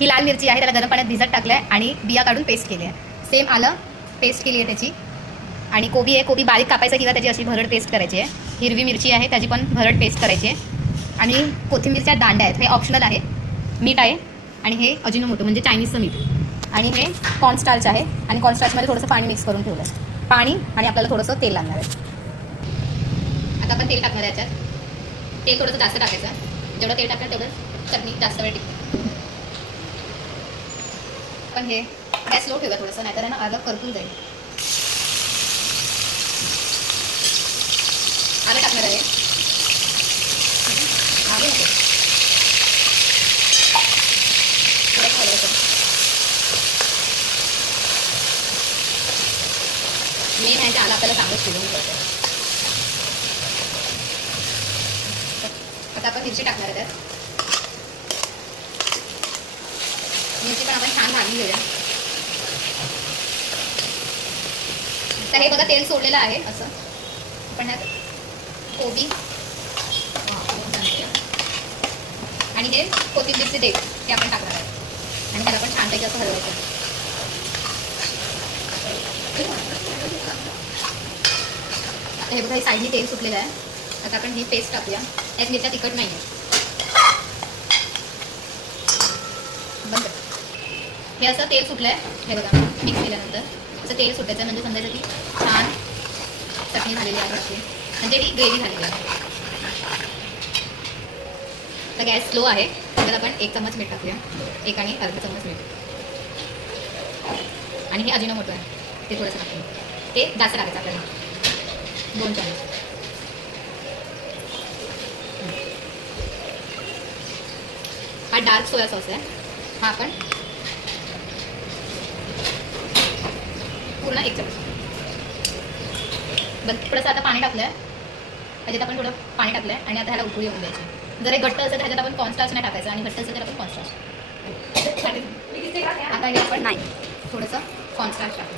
ही लाल मिरची आहे, त्याला गरम पाण्यात भिजत टाकलं आहे आणि बिया काढून पेस्ट केली आहे. सेम आलं पेस्ट केली आहे त्याची. आणि कोबी आहे, कोबी बारीक कापायचा किंवा त्याची अशी भरड पेस्ट करायची आहे. हिरवी मिरची आहे, त्याची पण भरड पेस्ट करायची आहे. आणि कोथिंबीरच्या दांड्या आहेत, हे ऑप्शनल आहे. मीठ आहे आणि हे अजिनोमोटो म्हणजे चायनीजचं मीठ. आणि हे कॉर्नस्टार्च आहे आणि कॉर्नस्टार्चमध्ये थोडंसं पाणी मिक्स करून ठेवलं आहे. पाणी आणि आपल्याला थोडंसं तेल लागणार आहे. आता आपण तेल टाकणार आहे याच्यात. तेल थोडंसं जास्त टाकायचं. जेवढं तेल टाकणार तेवढं चटणी जास्त वेळ टिकते. पण हे गॅस स्लो ठेवा थोडंसं, नाहीतर ना आलं करपून जाईल. आलं टाकणार आहे. आलं नको मेन आहे ते आलं आपल्याला चांगलं शिजवून घ्यायचं. आता आपण मिरची टाकणार आहे त्यात. मिरची पण आपण छान भाजून घेऊया. तर हे बघा तेल सोडलेलं आहे असं. आपण ह्यात कोबी आणि हे कोथिंबीरचे देठ ते आपण टाकणार आहे आणि त्याला पण छानपैकी असं हलवायचं. आता हे बघा हे साईडने तेल सुटलेलं आहे. आता आपण ही पेस्ट टाकूया. यात मिरच्या तिखट नाही आहे. बंद. हे असं तेल सुटलं आहे, हे बघा मिक्स केल्यानंतर असं तेल सुटायचं म्हणजे समजायचं की छान चटणी झालेली आहे अशी, म्हणजे ही ग्रेव्ही झालेली आहे. तर गॅस स्लो आहे. त्यात आपण 1 चम्मच मीठ टाकूया, 1 आणि अर्धा चम्मच मीठ. आणि हे अजिनोमोटो आहे ते थोडंसं टाकूया. ते जास्त टाकायचं आपल्याला, 2 चम्मच. हा डार्क सोया सॉस आहे, हा आपण पूर्ण 1 चम्मच. थोडंसं आता पाणी टाकलं आहे, त्याच्यात आपण थोडं पाणी टाकलं आहे आणि आता ह्याला उकळी येऊन द्यायची. जर हे घट्ट असेल तर ह्याच्यात आपण कॉर्नस्टार्च नाही टाकायचं आणि घट्ट असेल तर आपण कॉर्नस्टार्च. आता हे आपण नाही थोडंसं कॉर्नस्टार्च टाकू.